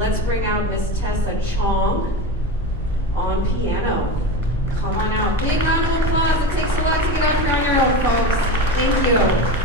let's bring out Miss Tessa Chong on piano. Come on out. Big round of applause. It takes a lot to get up here on your own, folks. Thank you.